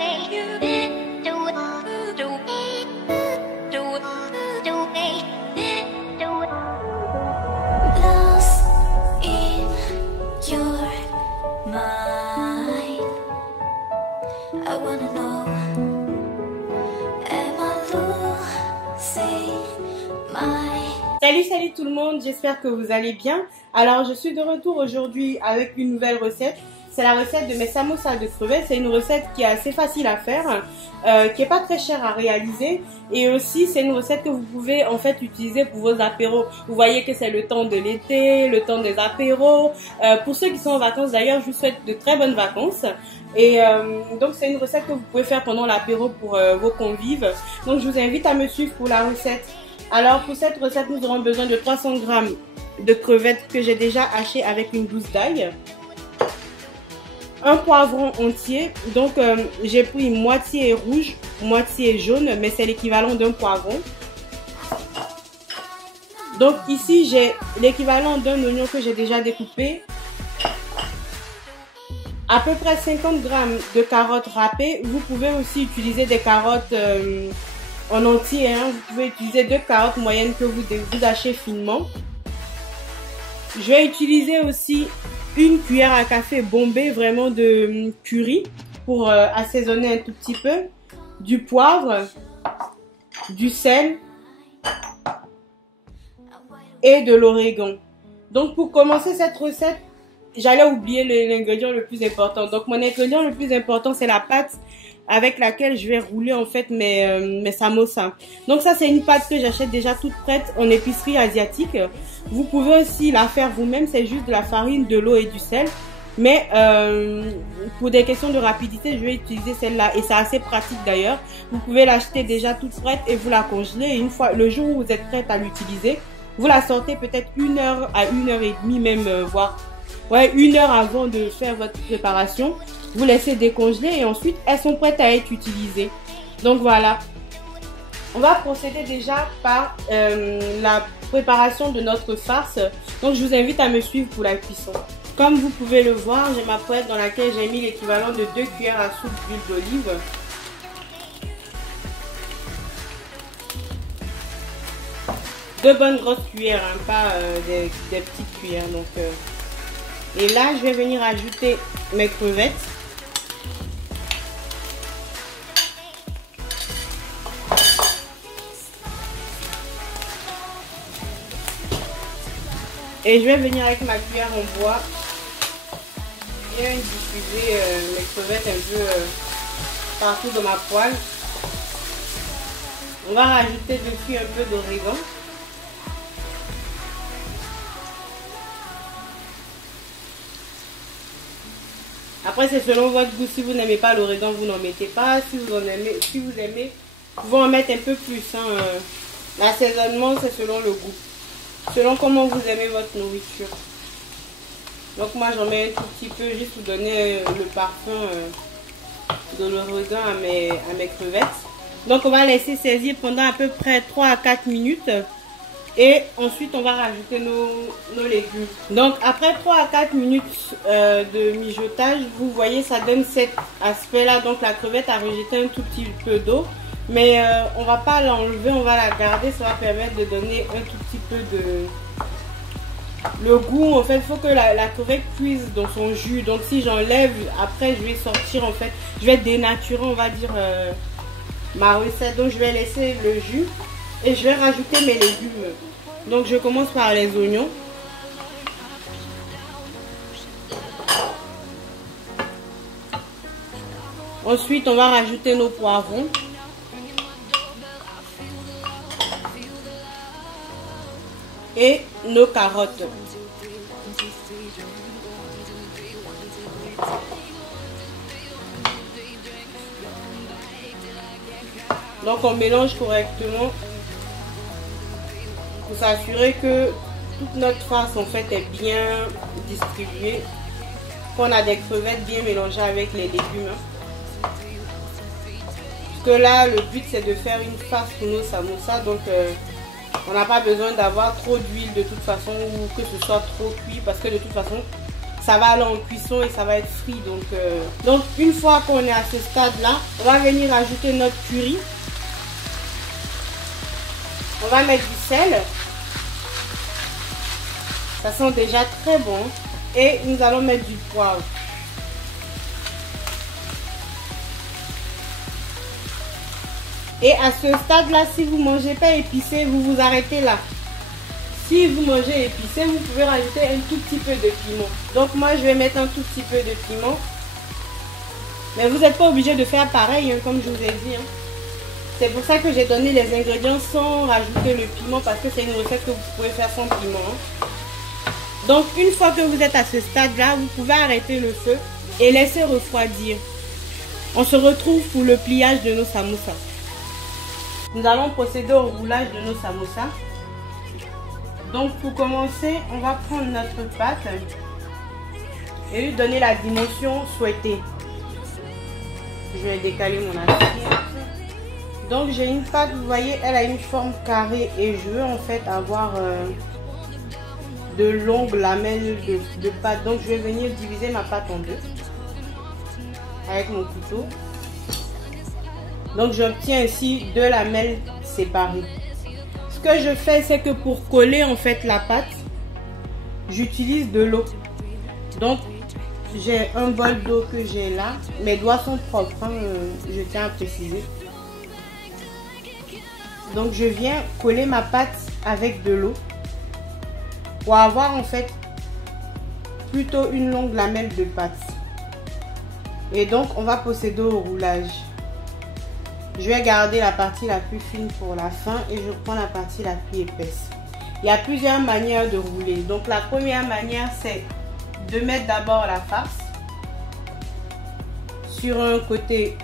Lost in your mind, I wanna know, am I losing my... Salut tout le monde, j'espère que vous allez bien. Alors je suis de retour aujourd'hui avec une nouvelle recette. C'est la recette de mes samosas de crevettes. C'est une recette qui est assez facile à faire, qui est pas très chère à réaliser. Et aussi c'est une recette que vous pouvez en fait utiliser pour vos apéros. Vous voyez que c'est le temps de l'été, le temps des apéros. Pour ceux qui sont en vacances d'ailleurs, je vous souhaite de très bonnes vacances. Et donc c'est une recette que vous pouvez faire pendant l'apéro pour vos convives. Donc je vous invite à me suivre pour la recette. Alors pour cette recette, nous aurons besoin de 300 g de crevettes que j'ai déjà hachées avec une gousse d'ail. Un poivron entier, donc j'ai pris moitié rouge, moitié jaune, mais c'est l'équivalent d'un poivron. Donc ici j'ai l'équivalent d'un oignon que j'ai déjà découpé. À peu près 50 g de carottes râpées. Vous pouvez aussi utiliser des carottes en entier, hein. Vous pouvez utiliser 2 carottes moyennes que vous hachez finement. Je vais utiliser aussi une cuillère à café bombée vraiment de curry pour assaisonner un tout petit peu, du poivre, du sel et de l'origan. Donc pour commencer cette recette, j'allais oublier l'ingrédient le plus important. Donc mon ingrédient le plus important, c'est la pâte avec laquelle je vais rouler en fait mes samosas. Donc ça c'est une pâte que j'achète déjà toute prête en épicerie asiatique. Vous pouvez aussi la faire vous-même, c'est juste de la farine, de l'eau et du sel. Mais pour des questions de rapidité, je vais utiliser celle-là et c'est assez pratique d'ailleurs. Vous pouvez l'acheter déjà toute prête et vous la congeler. Et une fois, le jour où vous êtes prête à l'utiliser, vous la sortez peut-être 1 heure à 1 heure et demie même, voire 1 heure avant de faire votre préparation. Vous laissez décongeler et ensuite elles sont prêtes à être utilisées. Donc voilà. On va procéder déjà par la préparation de notre farce. Donc je vous invite à me suivre pour la cuisson. Comme vous pouvez le voir, j'ai ma poêle dans laquelle j'ai mis l'équivalent de 2 cuillères à soupe d'huile d'olive. Deux bonnes grosses cuillères, hein, pas des petites cuillères. Donc, et là, je vais venir ajouter mes crevettes. Et je vais venir avec ma cuillère en bois bien diffuser mes crevettes un peu partout dans ma poêle. On va rajouter dessus un peu d'origan. Après c'est selon votre goût, si vous n'aimez pas l'origan, vous n'en mettez pas. Si vous aimez, vous pouvez en mettre un peu plus. Hein. L'assaisonnement c'est selon le goût. Selon comment vous aimez votre nourriture. Donc moi j'en mets un tout petit peu juste pour donner le parfum de l'origan à mes crevettes. Donc on va laisser saisir pendant à peu près 3 à 4 minutes. Et ensuite on va rajouter nos légumes. Donc après 3 à 4 minutes de mijotage, vous voyez ça donne cet aspect là. Donc la crevette a rejeté un tout petit peu d'eau. Mais on va pas l'enlever, on va la garder, ça va permettre de donner un tout petit peu de... Le goût, en fait, il faut que la crevette cuise dans son jus. Donc si j'enlève, après je vais sortir, en fait, je vais dénaturer, on va dire, ma recette. Donc je vais laisser le jus et je vais rajouter mes légumes. Donc je commence par les oignons. Ensuite, on va rajouter nos poivrons. Et nos carottes. Donc on mélange correctement pour s'assurer que toute notre farce en fait est bien distribuée, qu'on a des crevettes bien mélangées avec les légumes. Parce que là le but c'est de faire une farce pour nos samosas, donc on n'a pas besoin d'avoir trop d'huile de toute façon ou que ce soit trop cuit parce que de toute façon ça va aller en cuisson et ça va être frit. Donc une fois qu'on est à ce stade là, on va venir ajouter notre curry. On va mettre du sel. Ça sent déjà très bon. Et nous allons mettre du poivre. Et à ce stade là, si vous ne mangez pas épicé, vous vous arrêtez là. Si vous mangez épicé, vous pouvez rajouter un tout petit peu de piment. Donc moi je vais mettre un tout petit peu de piment. Mais vous n'êtes pas obligé de faire pareil, hein, comme je vous ai dit. Hein. C'est pour ça que j'ai donné les ingrédients sans rajouter le piment, parce que c'est une recette que vous pouvez faire sans piment. Hein. Donc une fois que vous êtes à ce stade là, vous pouvez arrêter le feu et laisser refroidir. On se retrouve pour le pliage de nos samoussas. Nous allons procéder au roulage de nos samoussas. Donc pour commencer, on va prendre notre pâte et lui donner la dimension souhaitée. Je vais décaler mon assiette. Donc j'ai une pâte, vous voyez, elle a une forme carrée et je veux en fait avoir de longues lamelles de pâte. Donc je vais venir diviser ma pâte en deux avec mon couteau. Donc j'obtiens ainsi deux lamelles séparées. Ce que je fais, c'est que pour coller en fait la pâte, j'utilise de l'eau. Donc j'ai un bol d'eau que j'ai là. Mes doigts sont propres, hein, je tiens à préciser. Donc je viens coller ma pâte avec de l'eau pour avoir en fait plutôt une longue lamelle de pâte. Et donc on va procéder au roulage. Je vais garder la partie la plus fine pour la fin et je prends la partie la plus épaisse. Il y a plusieurs manières de rouler. Donc la première manière, c'est de mettre d'abord la farce sur un côté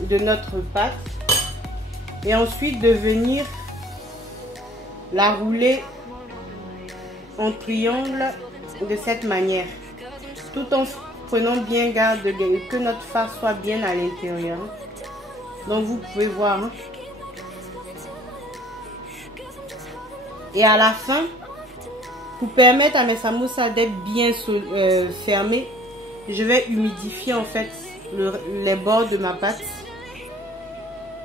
de notre pâte et ensuite de venir la rouler en triangle de cette manière, tout en prenant bien garde que notre farce soit bien à l'intérieur. Donc vous pouvez voir, hein. Et à la fin, pour permettre à mes samoussas d'être bien fermés, je vais humidifier en fait les bords de ma pâte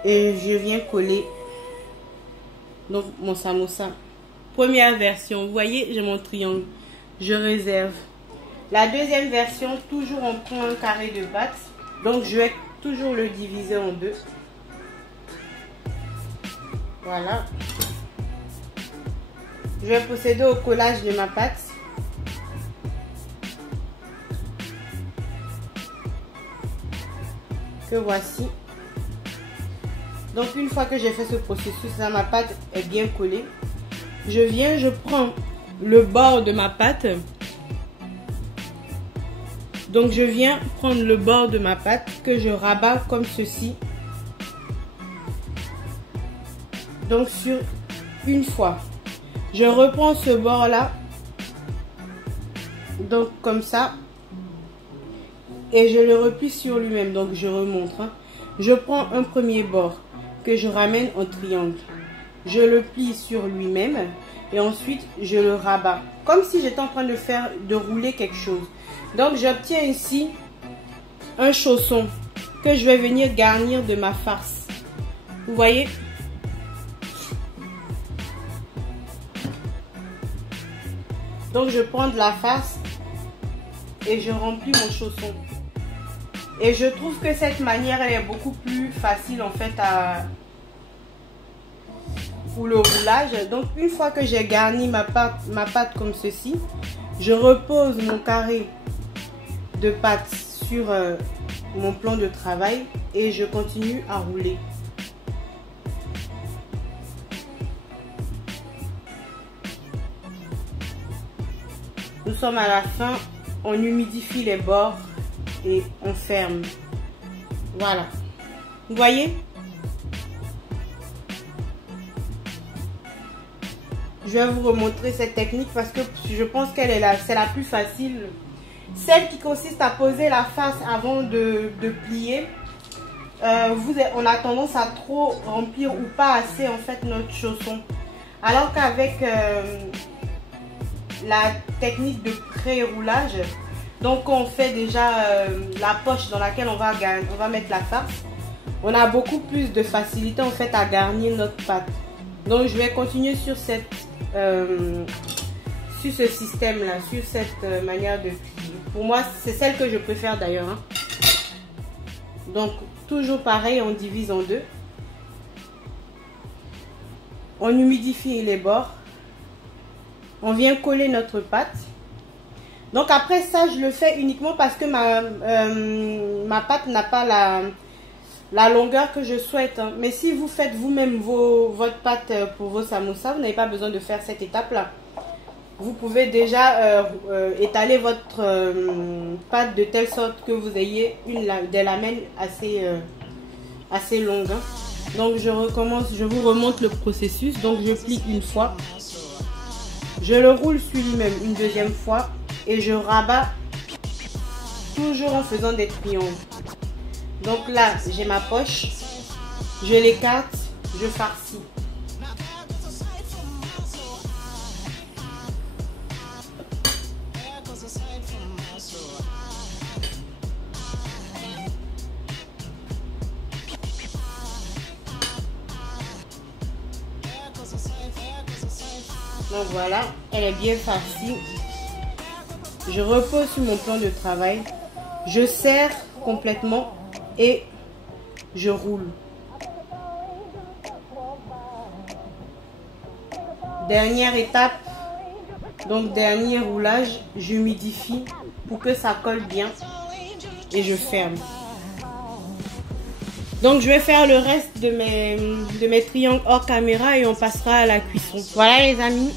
et je viens coller donc mon samoussa. Première version, vous voyez, j'ai mon triangle, je réserve. La deuxième version, toujours on prend un carré de pâte, donc je vais toujours le diviser en deux. Voilà. Je vais procéder au collage de ma pâte. Que voici. Donc une fois que j'ai fait ce processus là, ma pâte est bien collée. Je prends le bord de ma pâte. Donc je viens prendre le bord de ma pâte que je rabats comme ceci. Donc sur une fois. Je reprends ce bord là. Donc comme ça. Et je le replie sur lui-même. Donc je remonte. Hein. Je prends un premier bord que je ramène en triangle. Je le plie sur lui-même. Et ensuite je le rabats. Comme si j'étais en train de rouler quelque chose. Donc j'obtiens ici un chausson que je vais venir garnir de ma farce. Vous voyez? Donc je prends de la farce et je remplis mon chausson. Et je trouve que cette manière elle est beaucoup plus facile en fait pour le roulage. Donc une fois que j'ai garni ma pâte comme ceci, je repose mon carré de pâte sur mon plan de travail et je continue à rouler. Nous sommes à la fin, on humidifie les bords et on ferme. Voilà. Vous voyez? Je vais vous remontrer cette technique parce que je pense qu'elle est c'est la plus facile. Celle qui consiste à poser la face avant de plier on a tendance à trop remplir ou pas assez en fait notre chausson. Alors qu'avec la technique de pré-roulage, donc on fait déjà la poche dans laquelle on va mettre la farce, on a beaucoup plus de facilité en fait à garnir notre pâte. Donc je vais continuer sur ce système là, sur cette manière de cuire. Pour moi c'est celle que je préfère d'ailleurs, hein. Donc toujours pareil, on divise en deux, on humidifie les bords, on vient coller notre pâte. Donc après ça je le fais uniquement parce que ma pâte n'a pas la longueur que je souhaite, hein. Mais si vous faites vous-même votre pâte pour vos samoussas, vous n'avez pas besoin de faire cette étape là. Vous pouvez déjà étaler votre pâte de telle sorte que vous ayez des lamelles assez longues, hein. Donc je recommence, je vous remonte le processus. Donc je plie une fois, je le roule sur lui-même une deuxième fois et je rabats toujours en faisant des triangles. Donc là j'ai ma poche, je l'écarte, je farcis. Donc voilà, elle est bien farcie. Je repose sur mon plan de travail, je serre complètement et je roule. Dernière étape, donc dernier roulage, j'humidifie pour que ça colle bien et je ferme. Donc je vais faire le reste de mes triangles hors caméra et on passera à la cuisson. Voilà les amis,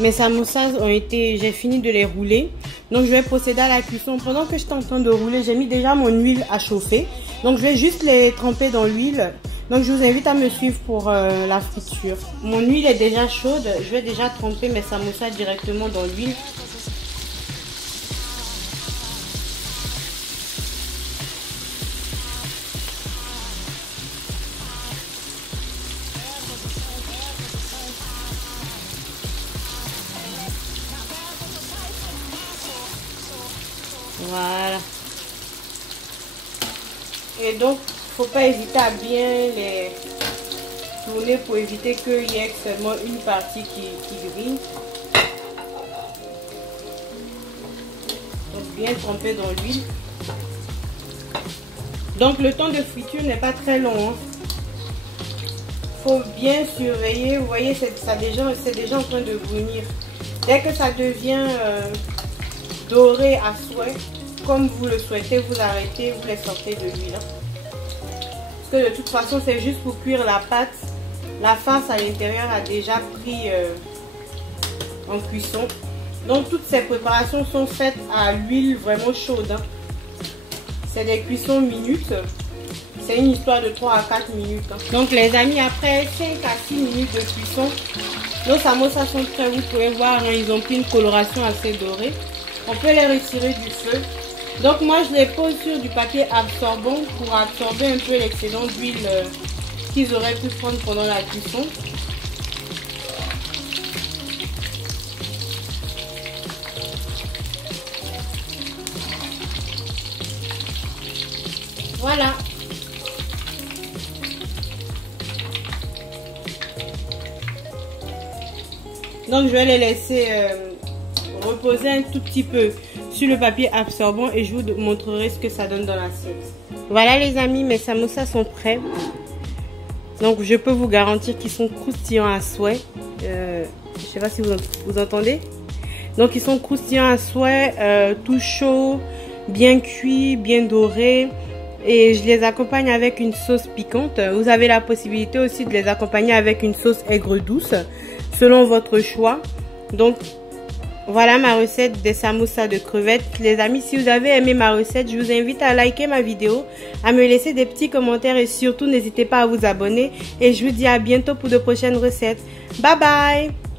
mes samoussas j'ai fini de les rouler. Donc je vais procéder à la cuisson. Pendant que j'étais en train de rouler, j'ai mis déjà mon huile à chauffer. Donc je vais juste les tremper dans l'huile. Donc je vous invite à me suivre pour la friture. Mon huile est déjà chaude, je vais déjà tremper mes samoussas directement dans l'huile. Voilà. Et donc, faut pas hésiter à bien les tourner pour éviter qu'il y ait seulement une partie qui grille. Donc, bien tremper dans l'huile. Donc, le temps de friture n'est pas très long, hein. Faut bien surveiller. Vous voyez, c'est déjà en train de brunir. Dès que ça devient doré à souhait, comme vous le souhaitez, vous arrêtez, vous les sortez de l'huile. Parce que de toute façon, c'est juste pour cuire la pâte. La farce à l'intérieur a déjà pris en cuisson. Donc toutes ces préparations sont faites à l'huile vraiment chaude, hein. C'est des cuissons minutes. C'est une histoire de 3 à 4 minutes, hein. Donc les amis, après 5 à 6 minutes de cuisson, nos samosas sont prêts. Vous pouvez voir, hein, ils ont pris une coloration assez dorée. On peut les retirer du feu. Donc moi je les pose sur du papier absorbant pour absorber un peu l'excédent d'huile qu'ils auraient pu prendre pendant la cuisson. Voilà. Donc je vais les laisser reposer un tout petit peu sur le papier absorbant et je vous montrerai ce que ça donne dans l'assiette. Voilà les amis, mes samoussas sont prêts. Donc je peux vous garantir qu'ils sont croustillants à souhait. Je sais pas si vous entendez. Donc ils sont croustillants à souhait, tout chaud, bien cuit, bien doré. Et je les accompagne avec une sauce piquante. Vous avez la possibilité aussi de les accompagner avec une sauce aigre douce, selon votre choix. Donc voilà ma recette des samoussas de crevettes. Les amis, si vous avez aimé ma recette, je vous invite à liker ma vidéo, à me laisser des petits commentaires et surtout n'hésitez pas à vous abonner. Et je vous dis à bientôt pour de prochaines recettes. Bye bye!